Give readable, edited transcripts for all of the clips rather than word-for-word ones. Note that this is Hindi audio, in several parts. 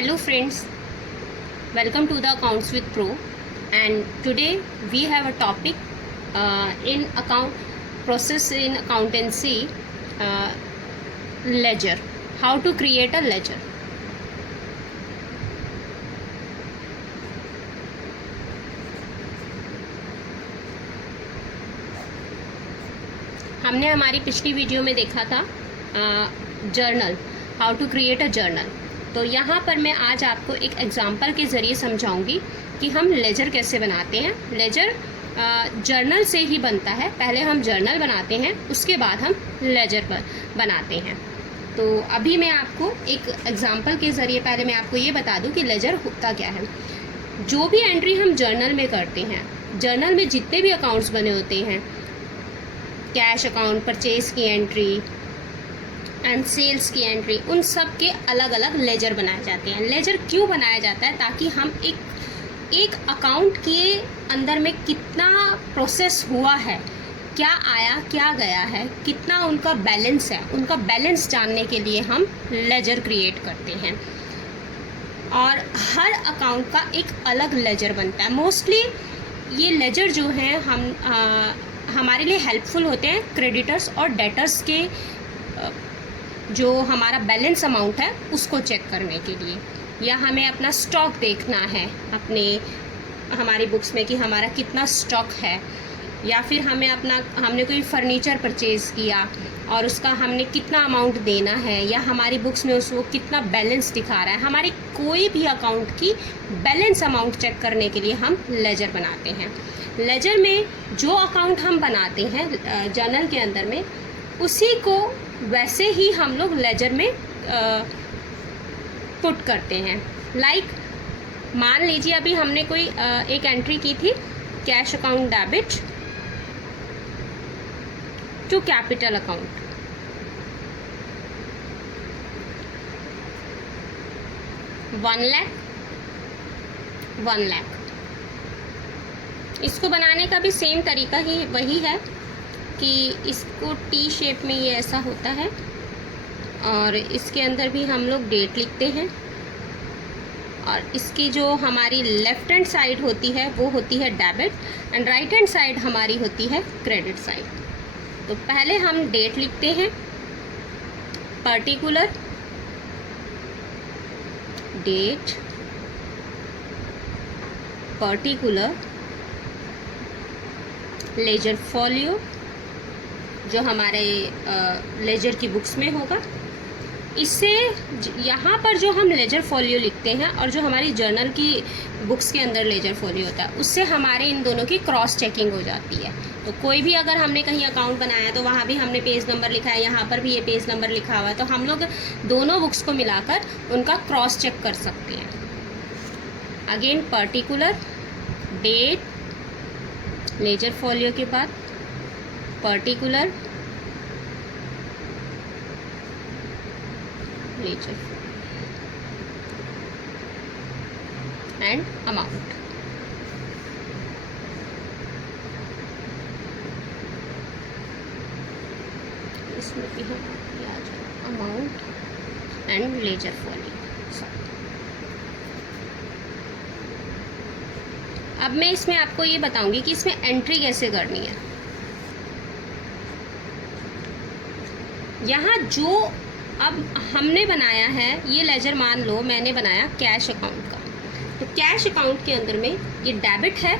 Hello friends, welcome to the Accounts with Pro, and today we have a topic in account process in accountancy, ledger. How to create a ledger. हमने हमारी पिछली वीडियो में देखा था journal, how to create a journal. तो यहाँ पर मैं आज आपको एक एग्जांपल के ज़रिए समझाऊंगी कि हम लेजर कैसे बनाते हैं। लेजर जर्नल से ही बनता है। पहले हम जर्नल बनाते हैं, उसके बाद हम लेजर बनाते हैं। तो अभी मैं आपको एक एग्जांपल के ज़रिए पहले मैं आपको ये बता दूं कि लेजर होता क्या है। जो भी एंट्री हम जर्नल में करते हैं, जर्नल में जितने भी अकाउंट्स बने होते हैं, कैश अकाउंट, परचेज़ की एंट्री एंड सेल्स की एंट्री, उन सब के अलग अलग लेजर बनाए जाते हैं। लेजर क्यों बनाया जाता है? ताकि हम एक अकाउंट के अंदर में कितना प्रोसेस हुआ है, क्या आया क्या गया है, कितना उनका बैलेंस है, उनका बैलेंस जानने के लिए हम लेजर क्रिएट करते हैं। और हर अकाउंट का एक अलग लेजर बनता है। मोस्टली ये लेजर जो हैं हमारे लिए हेल्पफुल होते हैं क्रेडिटर्स और डेटर्स के जो हमारा बैलेंस अमाउंट है उसको चेक करने के लिए, या हमें अपना स्टॉक देखना है हमारी बुक्स में कि हमारा कितना स्टॉक है, या फिर हमने कोई फर्नीचर परचेज़ किया और उसका हमने कितना अमाउंट देना है, या हमारी बुक्स में उसको कितना बैलेंस दिखा रहा है। हमारी कोई भी अकाउंट की बैलेंस अमाउंट चेक करने के लिए हम लेजर बनाते हैं। लेजर में जो अकाउंट हम बनाते हैं जर्नल के अंदर में, उसी को वैसे ही हम लोग लेजर में पुट करते हैं। लाइक मान लीजिए अभी हमने कोई एक एंट्री की थी, cash account debit to capital account. One lakh. इसको बनाने का भी सेम तरीका ही वही है कि इसको टी शेप में ये ऐसा होता है, और इसके अंदर भी हम लोग डेट लिखते हैं, और इसकी जो हमारी लेफ़्ट हैंड साइड होती है वो होती है debit, and right hand side हमारी होती है क्रेडिट साइड। तो पहले हम डेट लिखते हैं, particular date, particular ledger folio जो हमारे लेजर की बुक्स में होगा। इससे यहाँ पर जो हम लेजर फॉलियो लिखते हैं और जो हमारी जर्नल की बुक्स के अंदर लेजर फॉलियो होता है, उससे हमारे इन दोनों की क्रॉस चेकिंग हो जाती है। तो कोई भी अगर हमने कहीं अकाउंट बनाया तो वहाँ भी हमने पेज नंबर लिखा है, यहाँ पर भी ये पेज नंबर लिखा हुआ है, तो हम लोग दोनों बुक्स को मिलाकर उनका क्रॉस चेक कर सकते हैं। Again particular date, ledger folio के बाद पर्टिकुलर लेजर एंड अमाउंट। इसमें भी हम आ जाए अमाउंट एंड लेजर फॉलियो। अब मैं इसमें आपको ये बताऊंगी कि इसमें एंट्री कैसे करनी है। यहाँ जो अब हमने बनाया है ये लेजर, मान लो मैंने बनाया कैश अकाउंट का, तो कैश अकाउंट के अंदर में ये डेबिट है,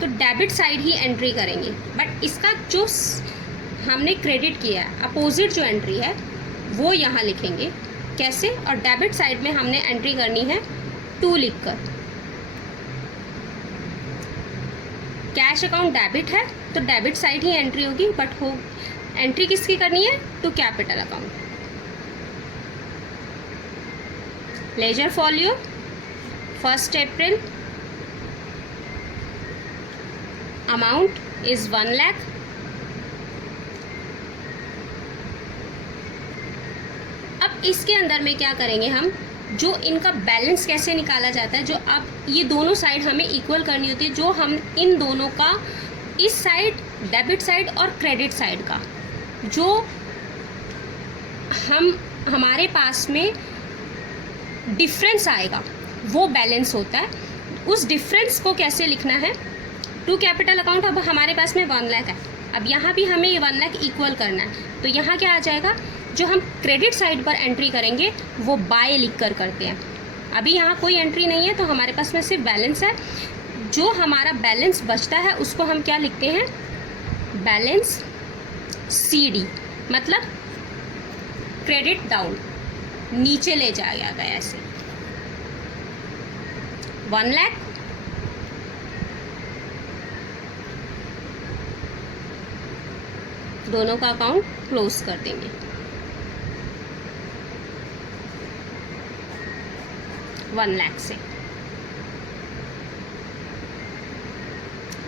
तो डेबिट साइड ही एंट्री करेंगे। बट इसका जो हमने क्रेडिट किया है, अपोजिट जो एंट्री है वो यहाँ लिखेंगे। कैसे? और डेबिट साइड में हमने एंट्री करनी है 2 लिखकर। कैश अकाउंट डेबिट है तो डेबिट साइड ही एंट्री होगी, बट एंट्री किसकी करनी है? To capital account. Ledger folio 1 April, amount is 1 lakh. अब इसके अंदर में क्या करेंगे हम, जो इनका बैलेंस कैसे निकाला जाता है, जो अब ये दोनों साइड हमें इक्वल करनी होती है, जो हम इन दोनों का, इस साइड डेबिट साइड और क्रेडिट साइड का जो हमारे पास में डिफरेंस आएगा वो बैलेंस होता है। उस डिफरेंस को कैसे लिखना है, टू कैपिटल अकाउंट, अब हमारे पास में 1 लाख है, अब यहाँ भी हमें ये 1 लाख इक्वल करना है, तो यहाँ क्या आ जाएगा, जो हम क्रेडिट साइड पर एंट्री करेंगे वो बाय लिख कर करते हैं। अभी यहाँ कोई एंट्री नहीं है तो हमारे पास में सिर्फ बैलेंस है। जो हमारा बैलेंस बचता है उसको हम क्या लिखते हैं, बैलेंस CD, मतलब क्रेडिट डाउन, नीचे ले जाया गया ऐसे 1 लाख, दोनों का अकाउंट क्लोज कर देंगे। वन लाख से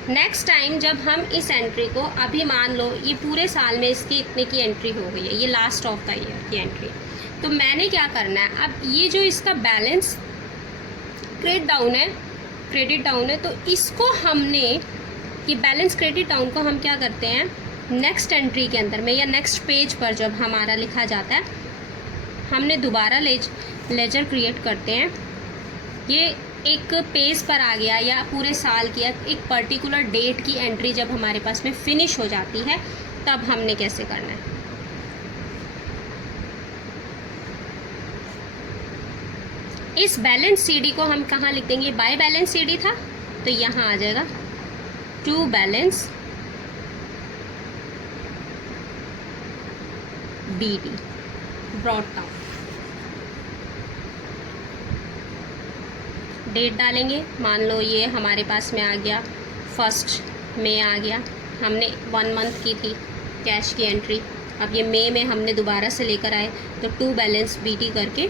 नेक्स्ट टाइम जब हम इस एंट्री को, अभी मान लो ये पूरे साल में इसकी इतने की एंट्री हो गई है, ये लास्ट ऑफ द ईयर की एंट्री, तो मैंने क्या करना है, अब ये जो इसका बैलेंस क्रेडिट डाउन है, तो इसको हमने, ये बैलेंस क्रेडिट डाउन को हम क्या करते हैं, नेक्स्ट एंट्री के अंदर में या नेक्स्ट पेज पर जब हमारा लिखा जाता है, हमने दोबारा लेजर क्रिएट करते हैं। ये एक पेज पर आ गया या पूरे साल की एक पर्टिकुलर डेट की एंट्री जब हमारे पास में फिनिश हो जाती है, तब हमने कैसे करना है, इस बैलेंस CD को हम कहाँ लिख देंगे, बाय बैलेंस CD था तो यहाँ आ जाएगा to balance BD, brought down. Date डालेंगे, मान लो ये हमारे पास में आ गया 1 मई आ गया, हमने 1 मंथ की थी कैश की एंट्री, अब ये मई में हमने दोबारा से लेकर आए तो टू बैलेंस BD करके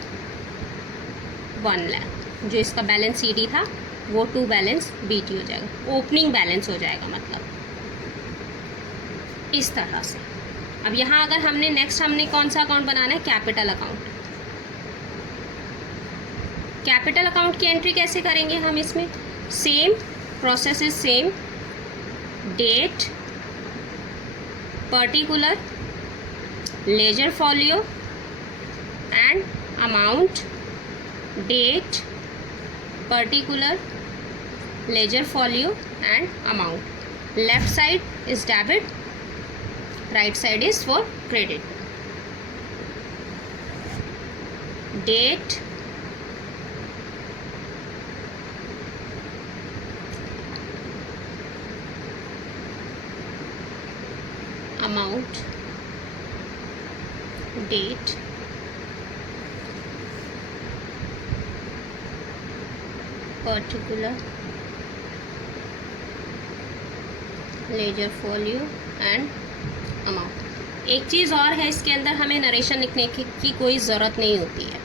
1 लाख, जो इसका बैलेंस CD था वो टू बैलेंस BD हो जाएगा, ओपनिंग बैलेंस हो जाएगा, मतलब इस तरह से। अब यहाँ अगर हमने नेक्स्ट हमने कौन सा अकाउंट बनाना है, कैपिटल अकाउंट। कैपिटल अकाउंट की एंट्री कैसे करेंगे हम, इसमें same process is same, date, particular, ledger folio and amount, date, particular, ledger folio and amount. Left side is debit, right side is for credit. Date, amount, date, particular, ledger folio and amount. एक चीज़ और है, इसके अंदर हमें नरेशन लिखने की कोई ज़रूरत नहीं होती है,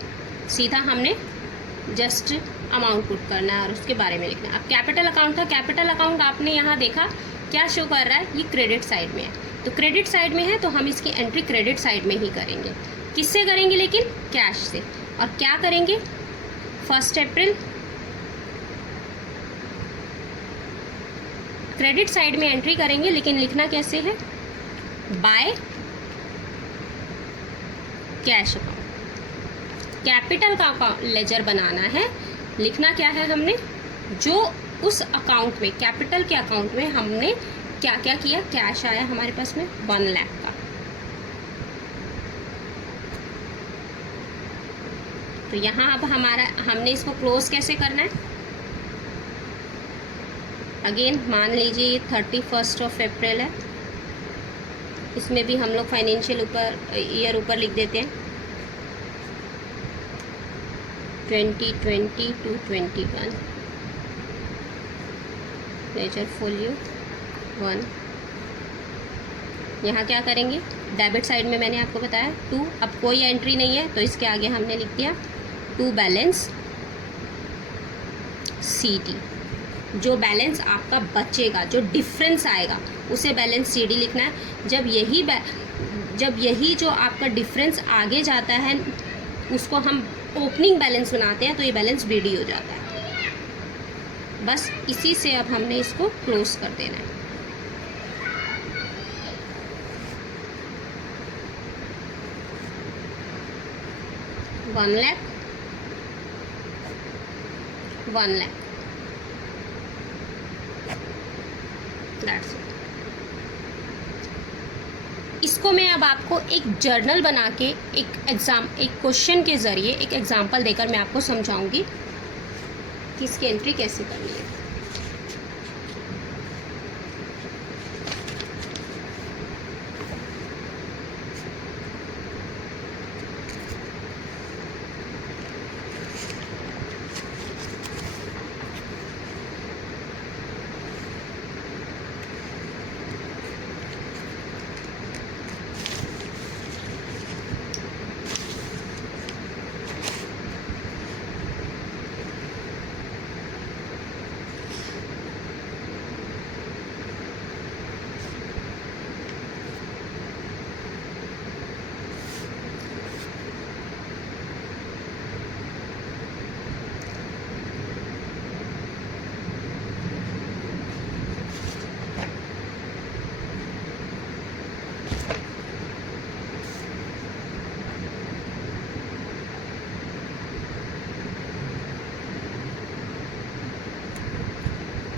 सीधा हमने जस्ट अमाउंट पुट करना है और उसके बारे में लिखना है। अब कैपिटल अकाउंट था, कैपिटल अकाउंट आपने यहाँ देखा क्या शो कर रहा है, ये क्रेडिट साइड में है, तो क्रेडिट साइड में है तो हम इसकी एंट्री क्रेडिट साइड में ही करेंगे। किससे करेंगे लेकिन, कैश से। और क्या करेंगे, 1 अप्रैल क्रेडिट साइड में एंट्री करेंगे, लेकिन लिखना कैसे है, बाय कैश अकाउंट। कैपिटल का अकाउंट लेजर बनाना है, लिखना क्या है हमने, जो उस अकाउंट में, कैपिटल के अकाउंट में हमने क्या क्या किया, कैश आया हमारे पास में 1 लाख का, तो यहाँ अब हमने इसको क्लोज कैसे करना है, अगेन मान लीजिए 31 अप्रैल है, इसमें भी हम लोग फाइनेंशियल ईयर ऊपर लिख देते हैं 2020 to 21, लेजर फोलियो 1। यहाँ क्या करेंगे, डेबिट साइड में मैंने आपको बताया 2, अब कोई एंट्री नहीं है तो इसके आगे हमने लिख दिया टू बैलेंस CD, जो बैलेंस आपका बचेगा, जो डिफरेंस आएगा उसे बैलेंस CD लिखना है। जब यही जो आपका डिफरेंस आगे जाता है उसको हम ओपनिंग बैलेंस बनाते हैं तो ये बैलेंस BD हो जाता है। बस इसी से अब हमने इसको क्लोज कर देना है। $1 लाख 1 लाख। That's it. इसको मैं अब आपको एक जर्नल बना के एक क्वेश्चन के ज़रिए एक एग्जांपल देकर मैं आपको समझाऊंगी कि इसकी एंट्री कैसे करनी है।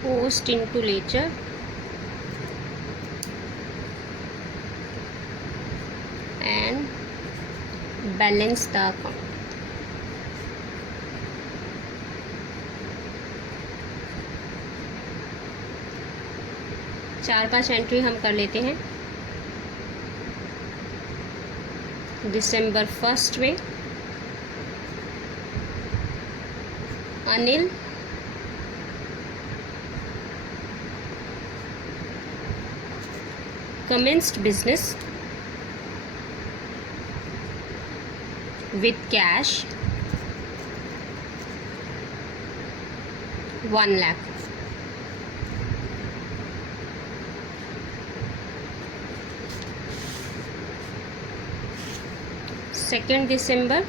Post into ledger and balance the account. चार पांच एंट्री हम कर लेते हैं। दिसंबर 1 में Anil commenced business with cash 1 lakh. Second December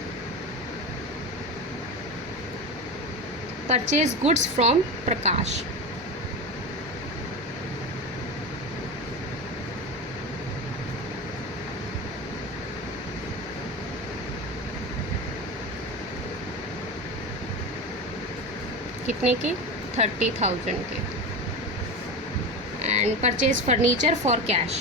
purchase goods from Prakash. कितने के? 30,000 के। And purchase furniture for cash.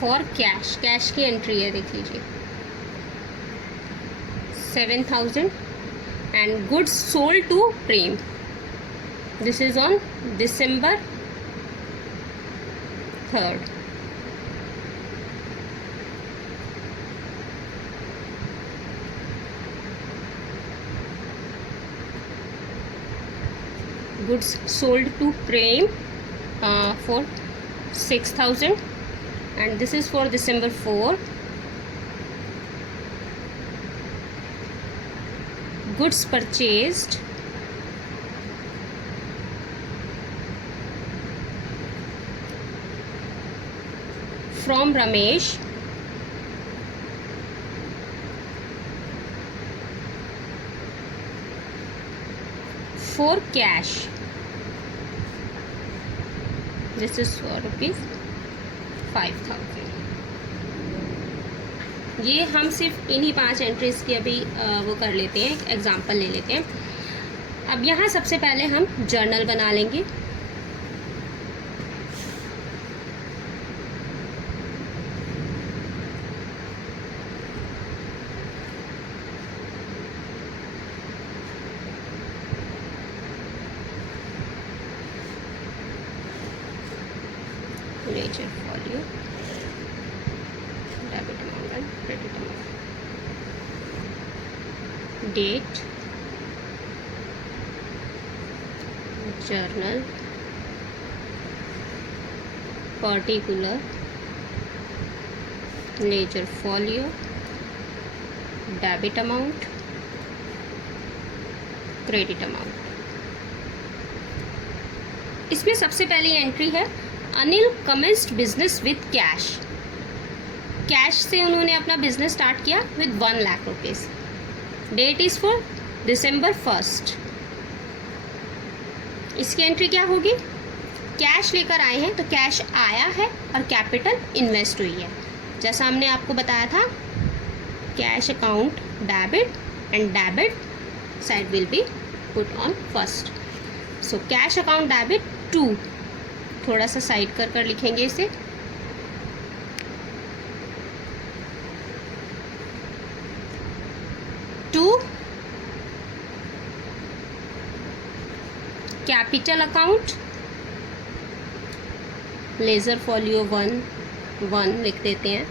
For cash, cash की एंट्री है, देख लीजिए 7,000 and goods sold to Prem. This is on December 3rd. Goods sold to Prem for 6,000 and this is for December 4. Goods purchased from Ramesh for cash. This is for rupees 5,000. ये हम सिर्फ इन्हीं 5 एंट्रीज की अभी वो कर लेते हैं, एग्जाम्पल ले लेते हैं। अब यहाँ सबसे पहले हम जर्नल बना लेंगे। ledger folio, debit amount and credit amount, date, journal, particular, ledger folio, debit amount, credit amount। इसमें सबसे पहली एंट्री है Anil commenced business with cash. Cash से उन्होंने अपना बिजनेस स्टार्ट किया with 1 lakh rupees. That is for December 1st। इसकी एंट्री क्या होगी? कैश लेकर आए हैं तो कैश आया है और कैपिटल इन्वेस्ट हुई है। जैसा हमने आपको बताया था, cash account debit and debit side will be put on first. So cash account debit to, थोड़ा सा साइड कर कर लिखेंगे इसे, to capital account, ledger folio 1 लिख देते हैं।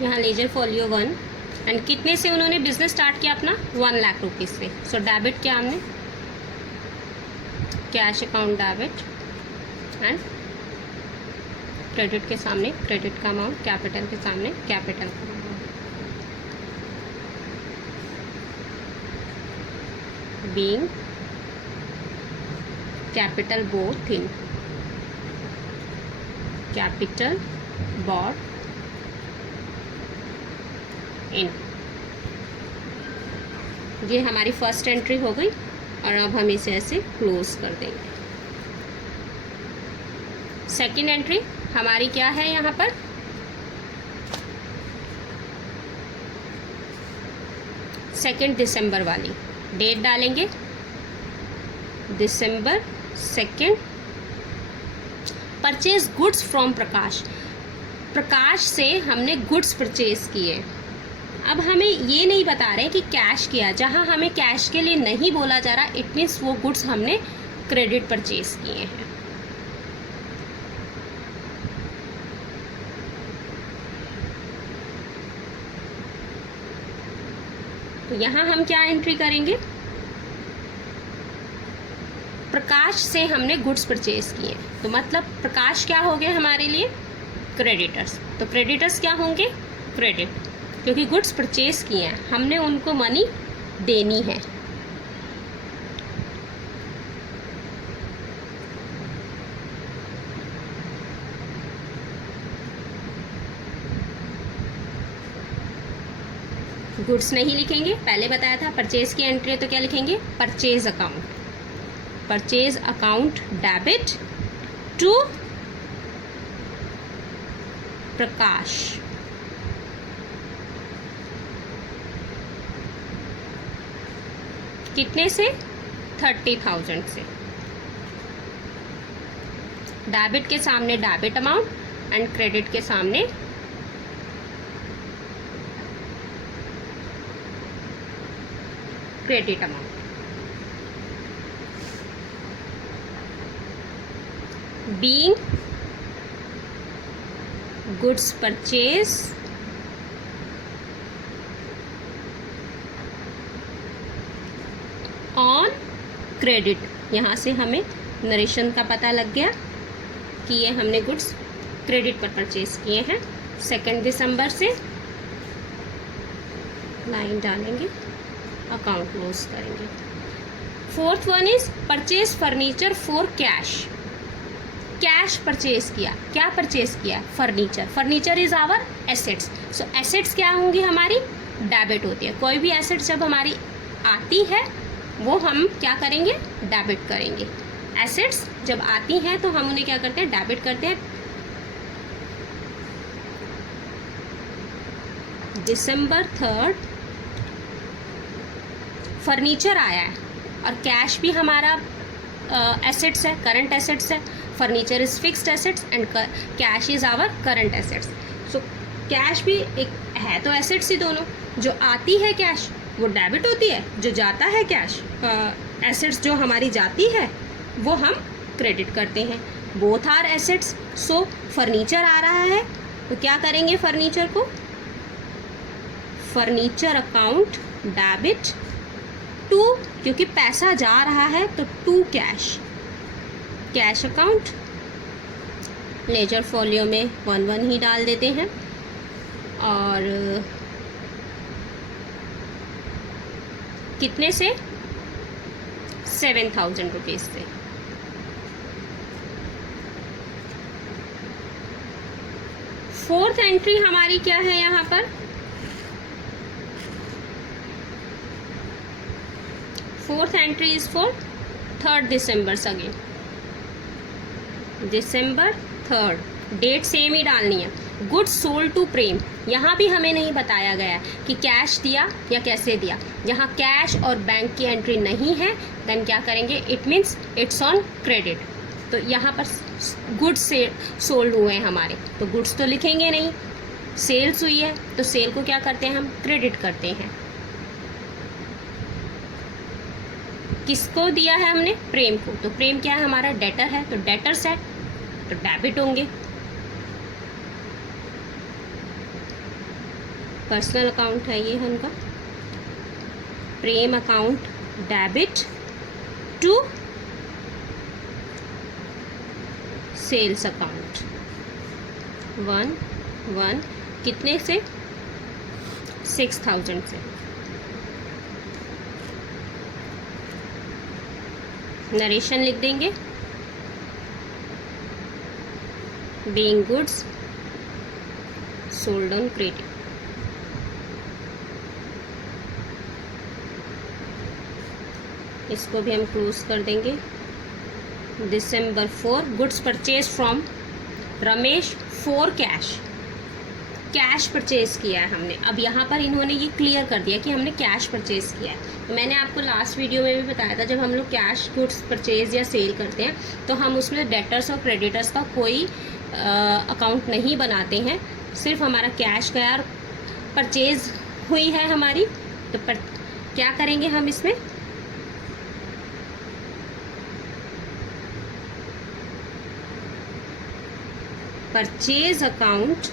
यहाँ लेजर फॉलियो 1 एंड कितने से उन्होंने बिजनेस स्टार्ट किया अपना, 1 लाख रुपीज़ से। सो डेबिट क्या हमने, cash account debit and credit के सामने क्रेडिट का अमाउंट, कैपिटल के सामने कैपिटल का amount. Being capital both in, capital bought in. ये हमारी फर्स्ट एंट्री हो गई और अब हम इसे ऐसे क्लोज कर देंगे। सेकेंड एंट्री हमारी क्या है, यहाँ पर 2 दिसंबर वाली डेट डालेंगे, December 2। परचेज गुड्स फ्रॉम प्रकाश, प्रकाश से हमने गुड्स परचेज किए। अब हमें ये नहीं बता रहे कि कैश किया, जहाँ हमें कैश के लिए नहीं बोला जा रहा, इट मीन्स वो गुड्स हमने क्रेडिट परचेज किए हैं। तो यहाँ हम क्या एंट्री करेंगे, प्रकाश से हमने गुड्स परचेज किए, तो मतलब प्रकाश क्या हो गया हमारे लिए, क्रेडिटर्स। तो क्रेडिटर्स क्या होंगे, क्रेडिट, क्योंकि गुड्स परचेज किए हैं, हमने उनको मनी देनी है। गुड्स नहीं लिखेंगे, पहले बताया था परचेज की एंट्री है तो क्या लिखेंगे, purchase account, purchase account debit to Prakash. कितने से, 30,000 से। डेबिट के सामने डेबिट अमाउंट एंड क्रेडिट के सामने credit amount. Being goods purchase on credit, यहाँ से हमें नरेशन का पता लग गया कि ये हमने गुड्स क्रेडिट पर परचेज किए हैं। 2 दिसंबर से लाइन डालेंगे, अकाउंट क्लोज करेंगे। Fourth one is purchase furniture for cash, cash purchase किया, क्या परचेज किया, furniture. Furniture is our assets. So assets क्या होंगी हमारी, डेबिट होती है। कोई भी एसेट्स जब हमारी आती है वो हम क्या करेंगे, डेबिट करेंगे। एसेट्स जब आती हैं तो हम उन्हें क्या करते हैं, डेबिट करते हैं। December 3 फर्नीचर आया है और कैश भी हमारा एसेट्स है, करंट एसेट्स है। Furniture is fixed assets and cash is our current assets. So cash भी एक है तो एसेट्स ही दोनों। जो आती है कैश वो डेबिट होती है, जो जाता है कैश एसेट्स जो हमारी जाती है वो हम क्रेडिट करते हैं। Both are assets. So furniture आ रहा है तो क्या करेंगे, फर्नीचर को फर्नीचर अकाउंट डेबिट टू, क्योंकि पैसा जा रहा है तो to cash, cash account. Ledger folio में 1 ही डाल देते हैं और कितने से, 7,000 रुपीज़ से। फोर्थ एंट्री हमारी क्या है यहाँ पर, fourth entry is for 3rd December again, December 3rd, date same ही डालनी है। गुड्स सोल्ड टू प्रेम, यहाँ भी हमें नहीं बताया गया कि कैश दिया या कैसे दिया। यहाँ कैश और बैंक की एंट्री नहीं है, देन क्या करेंगे, it means it's on credit. तो यहाँ पर गुड्स से सोल्ड हुए हैं हमारे, तो गुड्स तो लिखेंगे नहीं, सेल्स हुई है तो सेल को क्या करते हैं हम, क्रेडिट करते हैं। किसको दिया है हमने, प्रेम को, तो प्रेम क्या है हमारा, डेटर है, तो डेटर्स है तो डेबिट होंगे। पर्सनल अकाउंट है ये उनका, Prem account debit to sales account 1 कितने से, 6000 से। नरेशन लिख देंगे, being goods sold on credit. इसको भी हम क्लोज कर देंगे। December 4 goods purchase from Ramesh for cash, cash purchase किया है हमने। अब यहाँ पर इन्होंने ये क्लियर कर दिया कि हमने कैश परचेज किया है। तो मैंने आपको लास्ट वीडियो में भी बताया था, जब हम लोग कैश गुड्स परचेज या सेल करते हैं तो हम उसमें डेटर्स और क्रेडिटर्स का कोई अकाउंट नहीं बनाते हैं, सिर्फ हमारा कैश गया और परचेज हुई है हमारी, तो क्या करेंगे हम इसमें, परचेज अकाउंट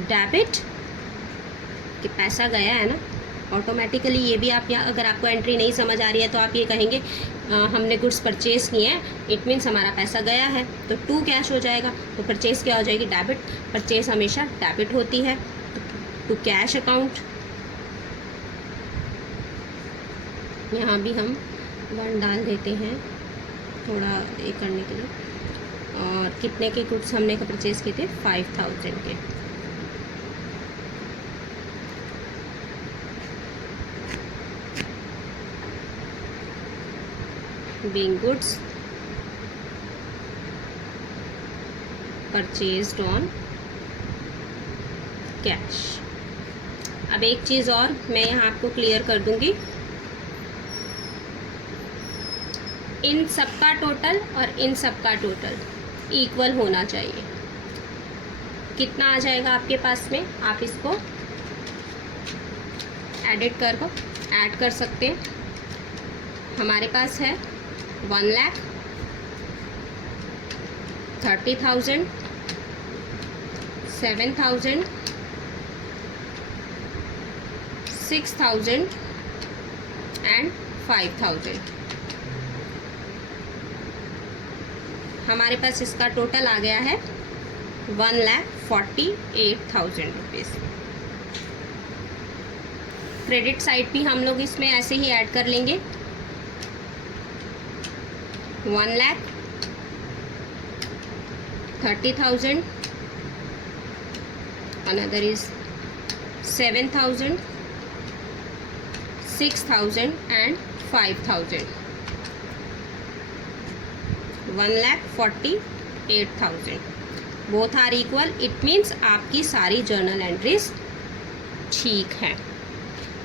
डेबिट, कि पैसा गया है ना ऑटोमेटिकली। ये भी आप यहाँ, अगर आपको एंट्री नहीं समझ आ रही है तो आप ये कहेंगे हमने गुड्स परचेज किए हैं, इट मीन्स हमारा पैसा गया है, तो टू कैश हो जाएगा, तो परचेज क्या हो जाएगी, डेबिट। परचेज हमेशा डेबिट होती है, टू कैश अकाउंट। यहाँ भी हम 1 डाल देते हैं थोड़ा ये करने के लिए। और कितने के गुड्स हमने परचेज किए थे, 5000 के। Being goods purchased on cash. अब एक चीज़ और मैं यहाँ आपको क्लियर कर दूंगी, इन सब का टोटल और इन सब का टोटल इक्वल होना चाहिए। कितना आ जाएगा आपके पास में, आप इसको ऐड कर सकते हैं। हमारे पास है 1,30,000, 7,000, 6,000 एंड 5,000। हमारे पास इसका टोटल आ गया है 1,48,000 रुपीज़। क्रेडिट साइड भी हम लोग इसमें ऐसे ही ऐड कर लेंगे, 1,30,000, another is 7,000, 6,000 and 5,000, 1,48,000। Both are equal, it means आपकी सारी जर्नल एंट्रीज ठीक हैं।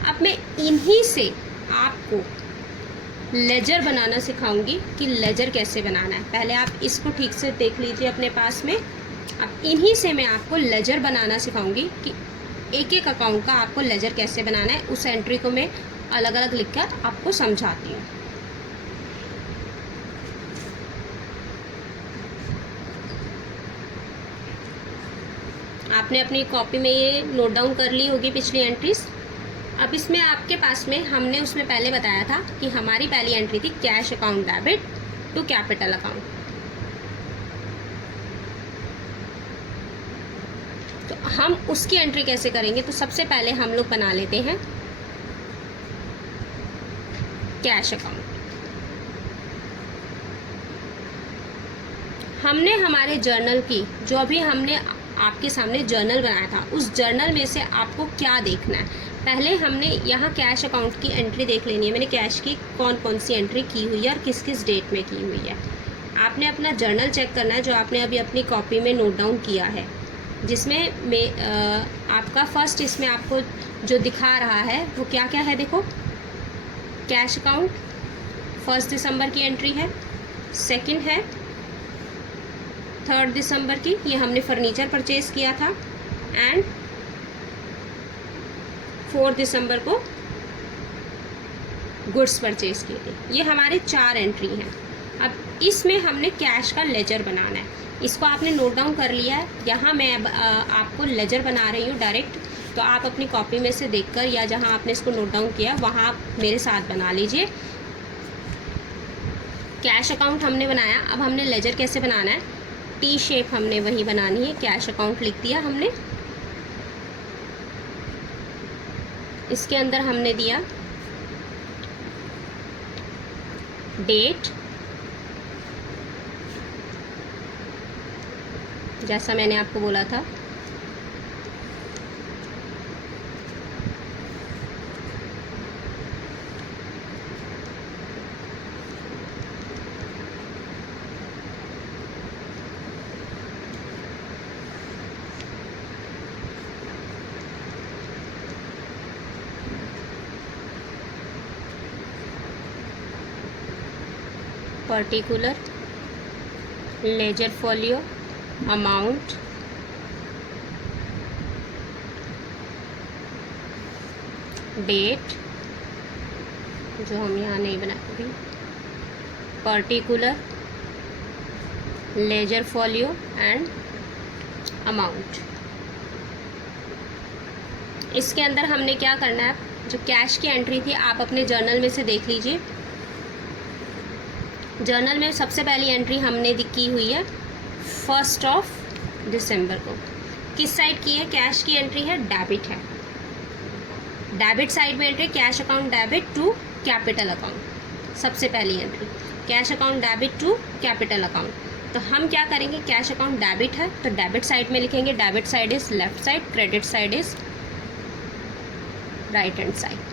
अब मैं इन्हीं से आपको लेजर बनाना सिखाऊंगी कि लेजर कैसे बनाना है। पहले आप इसको ठीक से देख लीजिए अपने पास में। अब इन्हीं से मैं आपको लेजर बनाना सिखाऊंगी कि एक एक अकाउंट का आपको लेजर कैसे बनाना है। उस एंट्री को मैं अलग अलग लिखकर आपको समझाती हूँ। आपने अपनी कॉपी में ये नोट डाउन कर ली होगी पिछली एंट्रीज। अब इसमें आपके पास में हमने उसमें पहले बताया था कि हमारी पहली एंट्री थी cash account debit to capital account. तो हम उसकी एंट्री कैसे करेंगे, तो सबसे पहले हम लोग बना लेते हैं कैश अकाउंट। हमने हमारे जर्नल की, जो अभी हमने आपके सामने जर्नल बनाया था, उस जर्नल में से आपको क्या देखना है, पहले हमने यहाँ कैश अकाउंट की एंट्री देख लेनी है। मैंने कैश की कौन कौन सी एंट्री की हुई है और किस किस डेट में की हुई है। आपने अपना जर्नल चेक करना है जो आपने अभी अपनी कॉपी में नोट डाउन किया है, जिसमें आपका फर्स्ट इसमें आपको जो दिखा रहा है वो क्या क्या है। देखो, कैश अकाउंट 1 दिसंबर की एंट्री है, सेकंड है 3 दिसंबर की, ये हमने फर्नीचर परचेज़ किया था, एंड 4 दिसंबर को गुड्स परचेज़ किए थे। ये हमारे 4 एंट्री हैं। अब इसमें हमने कैश का लेजर बनाना है। इसको आपने नोट डाउन कर लिया है। यहाँ मैं अब आपको लेजर बना रही हूँ डायरेक्ट, तो आप अपनी कॉपी में से देखकर या जहाँ आपने इसको नोट डाउन किया वहाँ आप मेरे साथ बना लीजिए। कैश अकाउंट हमने बनाया, अब हमने लेजर कैसे बनाना है, टी शेप हमने वही बनानी है। कैश अकाउंट लिख दिया हमने, इसके अंदर हमने दिया डेट, जैसा मैंने आपको बोला था, particular, ledger folio, amount, date जो हम यहाँ नहीं बनाएंगे, particular, ledger folio and amount. इसके अंदर हमने क्या करना है, जो कैश की एंट्री थी आप अपने जर्नल में से देख लीजिए। जर्नल में सबसे पहली एंट्री हमने की हुई है 1 दिसंबर को। किस साइड की है, कैश की एंट्री है, डेबिट है। डेबिट साइड में entry cash account debit to capital account, सबसे पहली entry cash account debit to capital account. तो हम क्या करेंगे, कैश अकाउंट डेबिट है तो डेबिट साइड में लिखेंगे, debit side is left side, credit side is right hand side.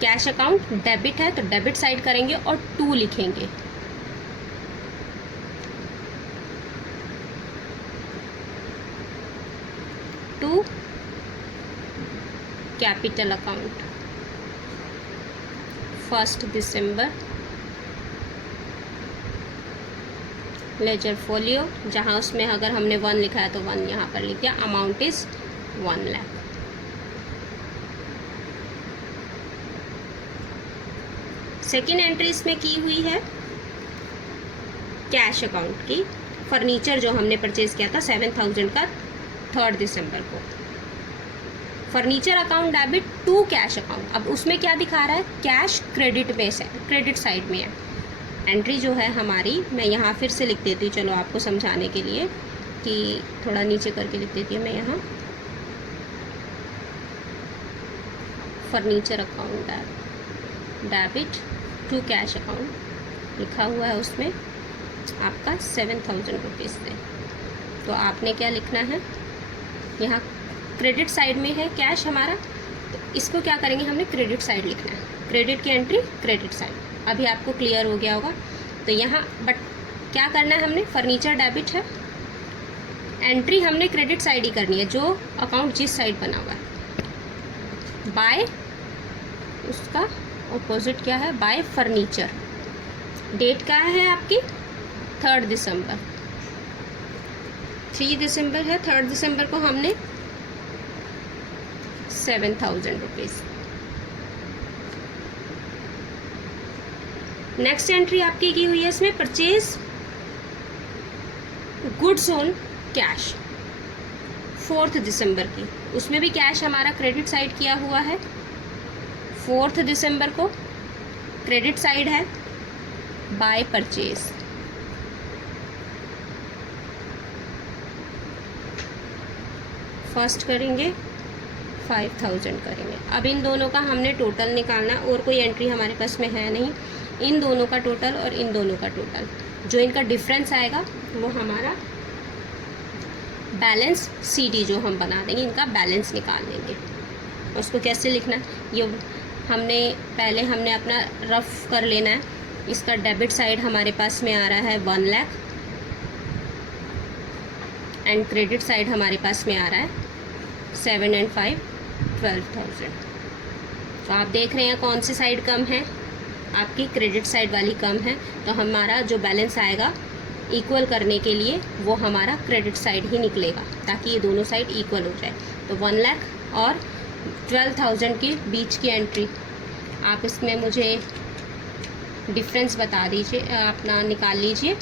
Cash account debit है तो डेबिट साइड करेंगे और 2 लिखेंगे। टू कैपिटल अकाउंट 1 दिसंबर, लेजर फोलियो, जहाँ उसमें अगर हमने 1 लिखा है तो 1 यहाँ पर लिख दिया, amount is 1 lakh. Second entry इसमें की हुई है कैश अकाउंट की, फर्नीचर जो हमने परचेज़ किया था 7000 का 3 दिसंबर को। Furniture account debit to cash account, अब उसमें क्या दिखा रहा है, कैश क्रेडिट में से, क्रेडिट साइड में है। एंट्री जो है हमारी, मैं यहाँ फिर से लिख देती हूँ, चलो आपको समझाने के लिए कि थोड़ा नीचे करके लिख देती हूँ मैं यहाँ। Furniture account debit to cash account लिखा हुआ है, उसमें आपका 7000 रुपीज़ से। तो आपने क्या लिखना है, यहाँ क्रेडिट साइड में है कैश हमारा, तो इसको क्या करेंगे, हमने क्रेडिट साइड लिखना है। क्रेडिट की एंट्री क्रेडिट साइड, अभी आपको क्लियर हो गया होगा। तो यहाँ बट क्या करना है, हमने फर्नीचर डेबिट है, एंट्री हमने क्रेडिट साइड ही करनी है, जो अकाउंट जिस साइड बना हुआ है। बाय, उसका ऑपोजिट क्या है, बाय फर्नीचर। डेट क्या है आपकी 3 दिसंबर, 3 दिसंबर है, 3 दिसंबर को हमने 7000 रुपीज़। नेक्स्ट एंट्री आपकी की हुई है इसमें, परचेज गुड्स ऑन कैश 4 दिसंबर की, उसमें भी कैश हमारा क्रेडिट साइड किया हुआ है। 4 दिसंबर को क्रेडिट साइड है, बाय परचेज। फर्स्ट करेंगे 5000 करेंगे। अब इन दोनों का हमने टोटल निकालना, और कोई एंट्री हमारे पास में है नहीं, इन दोनों का टोटल और इन दोनों का टोटल, जो इनका डिफरेंस आएगा वो हमारा बैलेंस CD जो हम बना देंगे, इनका बैलेंस निकाल लेंगे। उसको कैसे लिखना है, ये हमने अपना रफ कर लेना है। इसका डेबिट साइड हमारे पास में आ रहा है 1 लाख एंड क्रेडिट साइड हमारे पास में आ रहा है 7 and 5 12,000। तो आप देख रहे हैं कौन सी साइड कम है, आपकी क्रेडिट साइड वाली कम है। तो हमारा जो बैलेंस आएगा इक्वल करने के लिए वो हमारा क्रेडिट साइड ही निकलेगा, ताकि ये दोनों साइड इक्वल हो जाए। तो 1 लाख और 12,000 के बीच की एंट्री आप इसमें मुझे डिफरेंस बता दीजिए, अपना निकाल लीजिए।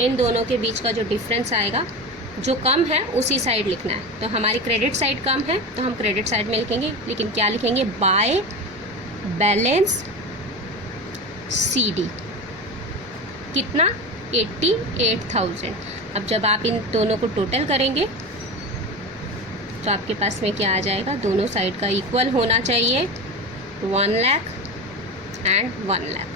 इन दोनों के बीच का जो डिफरेंस आएगा, जो कम है उसी साइड लिखना है। तो हमारी क्रेडिट साइड कम है तो हम क्रेडिट साइड में लिखेंगे, लेकिन क्या लिखेंगे, बाय बैलेंस CD। कितना, 88,000। अब जब आप इन दोनों को टोटल करेंगे तो आपके पास में क्या आ जाएगा, दोनों साइड का इक्वल होना चाहिए, 1 लाख एंड 1 लाख।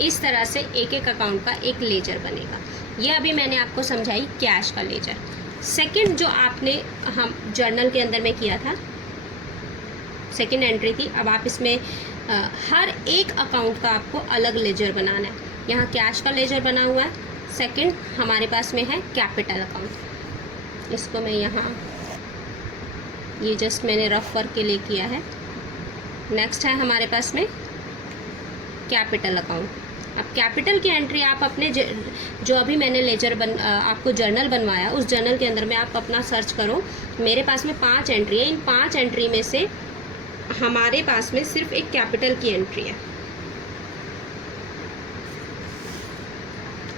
इस तरह से एक एक अकाउंट का एक लेजर बनेगा। यह अभी मैंने आपको समझाई कैश का लेजर। सेकंड जो आपने हम जर्नल के अंदर में किया था, सेकंड एंट्री थी। अब आप इसमें हर एक अकाउंट का आपको अलग लेजर बनाना है। यहाँ कैश का लेजर बना हुआ है। सेकंड हमारे पास में है कैपिटल अकाउंट। इसको मैं यहाँ, ये जस्ट मैंने रफ वर्क के लिए किया है। नेक्स्ट है हमारे पास में कैपिटल अकाउंट। अब कैपिटल की एंट्री आप अपने जो अभी मैंने लेजर आपको जर्नल बनवाया, उस जर्नल के अंदर में आप अपना सर्च करो। मेरे पास में 5 एंट्री है। इन 5 एंट्री में से हमारे पास में सिर्फ एक कैपिटल की एंट्री है।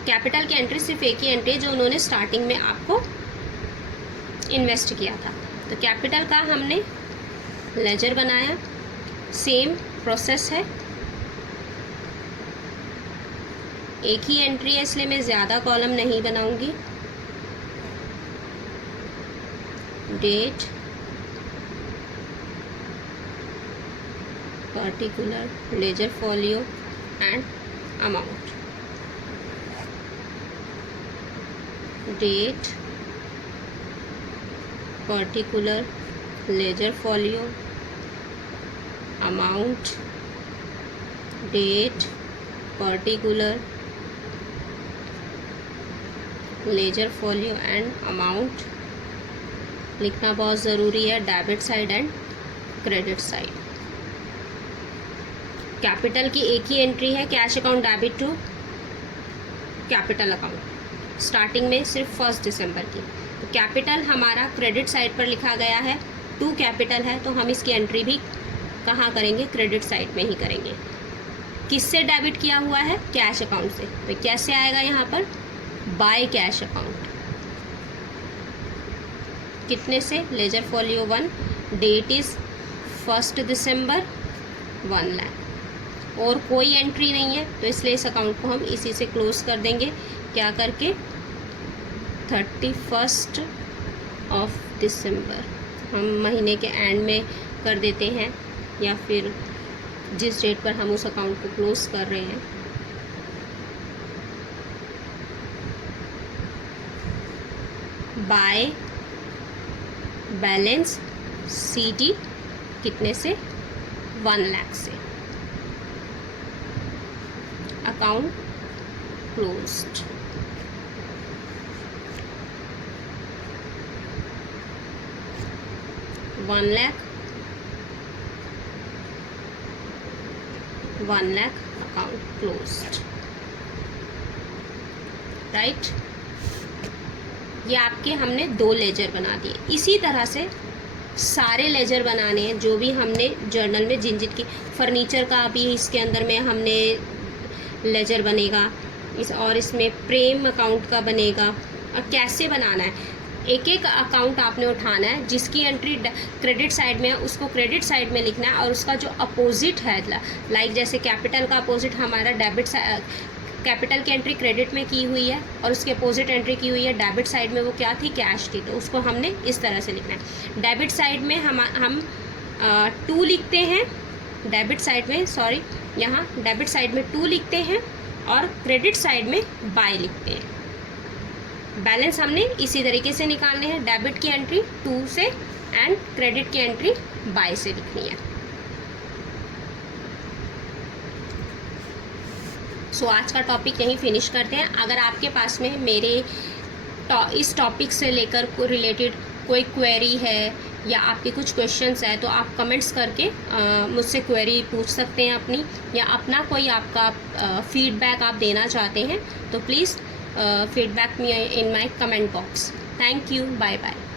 कैपिटल की एंट्री सिर्फ एक ही एंट्री है जो उन्होंने स्टार्टिंग में आपको इन्वेस्ट किया था। तो कैपिटल का हमने लेजर बनाया, सेम प्रोसेस है, एक ही एंट्री है, इसलिए मैं ज़्यादा कॉलम नहीं बनाऊंगी। Date, particular, ledger folio and amount. Date, particular, ledger folio, amount. Date, particular, ledger folio and amount लिखना बहुत ज़रूरी है। Debit side and credit side. Capital की एक ही एंट्री है, cash account debit to capital account, starting में सिर्फ 1 दिसंबर की। तो कैपिटल हमारा क्रेडिट साइड पर लिखा गया है, टू कैपिटल है, तो हम इसकी एंट्री भी कहाँ करेंगे, क्रेडिट साइड में ही करेंगे। किससे डेबिट किया हुआ है, कैश अकाउंट से। तो कैसे आएगा यहाँ पर, बाय कैश अकाउंट। कितने से, लेजर फॉलियो 1, डेट इज़ 1 दिसंबर, 1 लाख। और कोई एंट्री नहीं है तो इसलिए इस अकाउंट को हम इसी से क्लोज कर देंगे। क्या करके, 31 दिसंबर हम महीने के एंड में कर देते हैं, या फिर जिस डेट पर हम उस अकाउंट को क्लोज कर रहे हैं। बाय बैलेंस CD कितने से, 1 लाख से। Account closed. One lakh account closed, right. ये आपके हमने 2 लेजर बना दिए। इसी तरह से सारे लेजर बनाने हैं जो भी हमने जर्नल में, जिन की फर्नीचर का भी इसके अंदर में हमने लेजर बनेगा, और इसमें प्रेम अकाउंट का बनेगा। और कैसे बनाना है, एक एक अकाउंट आपने उठाना है, जिसकी एंट्री क्रेडिट साइड में है उसको क्रेडिट साइड में लिखना है, और उसका जो अपोजिट है, लाइक जैसे कैपिटल का अपोजिट हमारा डेबिट, कैपिटल की एंट्री क्रेडिट में की हुई है और उसके अपोजिट एंट्री की हुई है डेबिट साइड में, वो क्या थी, कैश थी। तो उसको हमने इस तरह से लिखना है। डेबिट साइड में हम 2 लिखते हैं, डेबिट साइड में, सॉरी यहाँ डेबिट साइड में 2 लिखते हैं और क्रेडिट साइड में बाय लिखते हैं। बैलेंस हमने इसी तरीके से निकालने हैं, डेबिट की एंट्री 2 से एंड क्रेडिट की एंट्री बाय से लिखनी है। सो आज का टॉपिक यहीं फिनिश करते हैं। अगर आपके पास में मेरे इस टॉपिक से लेकर को रिलेटेड कोई क्वेरी है या आपके कुछ क्वेश्चंस है तो आप कमेंट्स करके मुझसे क्वेरी पूछ सकते हैं अपनी, या अपना कोई आपका फीडबैक आप देना चाहते हैं तो please feedback me in my comment box. Thank you, bye bye.